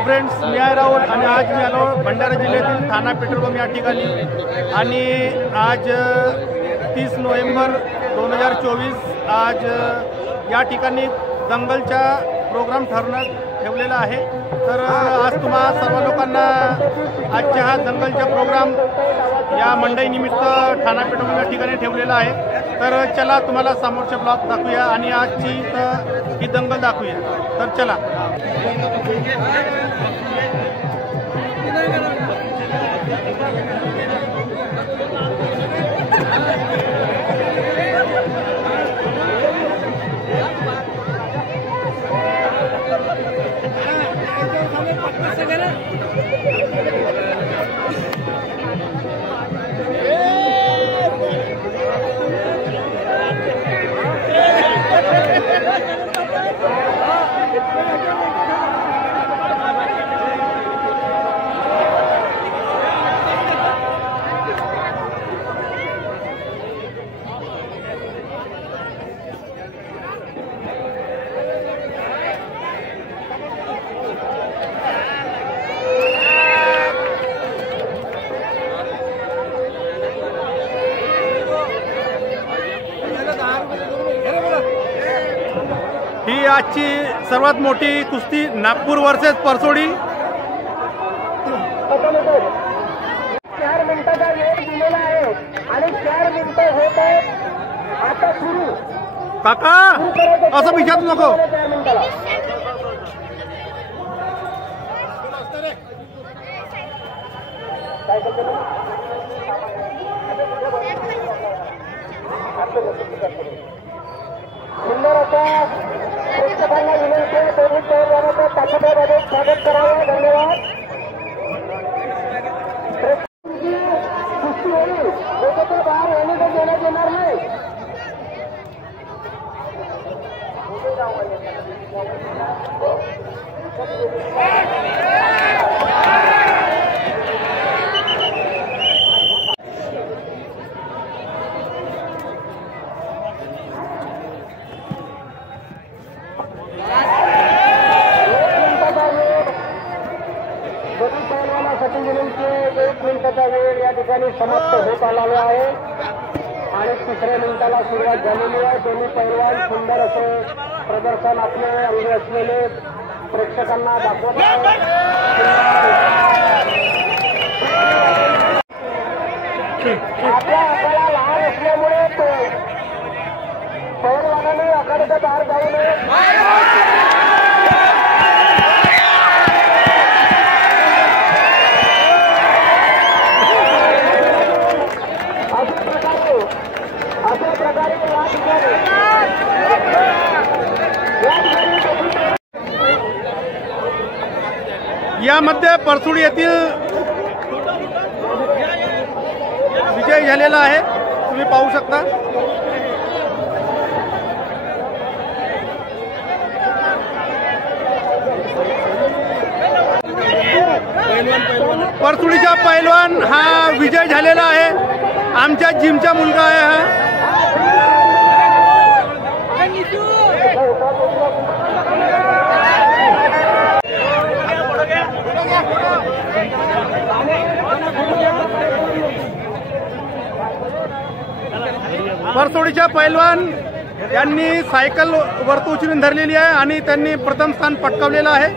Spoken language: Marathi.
हॅलो फ्रेंड्स, मी आहे राहुल आणि आज मी आलो भंडारा जिल्ह्यातील ठाणा पेट्रोल पंप या ठिकाणी आणि आज 30 नोव्हेंबर 2024 आज या ठिकाणी दंगलचा प्रोग्राम ठेवलेला आहे। तर आज तुम्हा सर्व लोकांना आजच्या हा दंगलचा प्रोग्राम या मंडईनिमित्त ठाणा पेट्रोल पंप या ठिकाणी ठेवलेला आहे। तर चला तुम्हाला समोरचे ब्लॉग दाखवूया आणि आजची ही दंगल दाखवूया। तर चला। ही आजची सर्वात मोठी कुस्ती नागपूर वर्सेस परसोडी। 4 मिनिटाचा वेळ दिलेला आहे आणि 4 मिनिटं होत आहेत। आता सुरू काका असं विचारू नको। सुंदर असा प्रेक्षकांना विनंती आहे, दोन्ही चौघांचं ताकदीमध्ये स्वागत करावं। धन्यवाद। कुस्ती होईल, लोकांच्या बाहेर येणे तर देण्यात येणार नाही। दोन्ही पैलवानासाठी विनंती आहे, 1 मिनिटाचा वेळ या ठिकाणी समाप्त होत आलेला आहे आणि 3ऱ्या मिनिटाला सुरुवात झालेली आहे। दोन्ही पैलवान सुंदर असे प्रदर्शन आपले अंगी असलेले प्रेक्षकांना दाखवत आहेत। आपल्या आकाला लहान असल्यामुळे पैलवानाने आखाड्याच्या बाहेर जाऊ नये। अशा प्रकारे या ठिकाणी यामध्ये परसोडी येथील विजय झालेला आहे, तुम्ही पाहू शकता। परसोडीचा पैलवान हा विजय झालेला आहे। आमच्या जिमचा मुलगा आहे हा। परसोडीच्या पैलवान यांनी सायकल वरती उचलून धरलेली आहे आणि त्यांनी प्रथम स्थान पटकावलेलं आहे।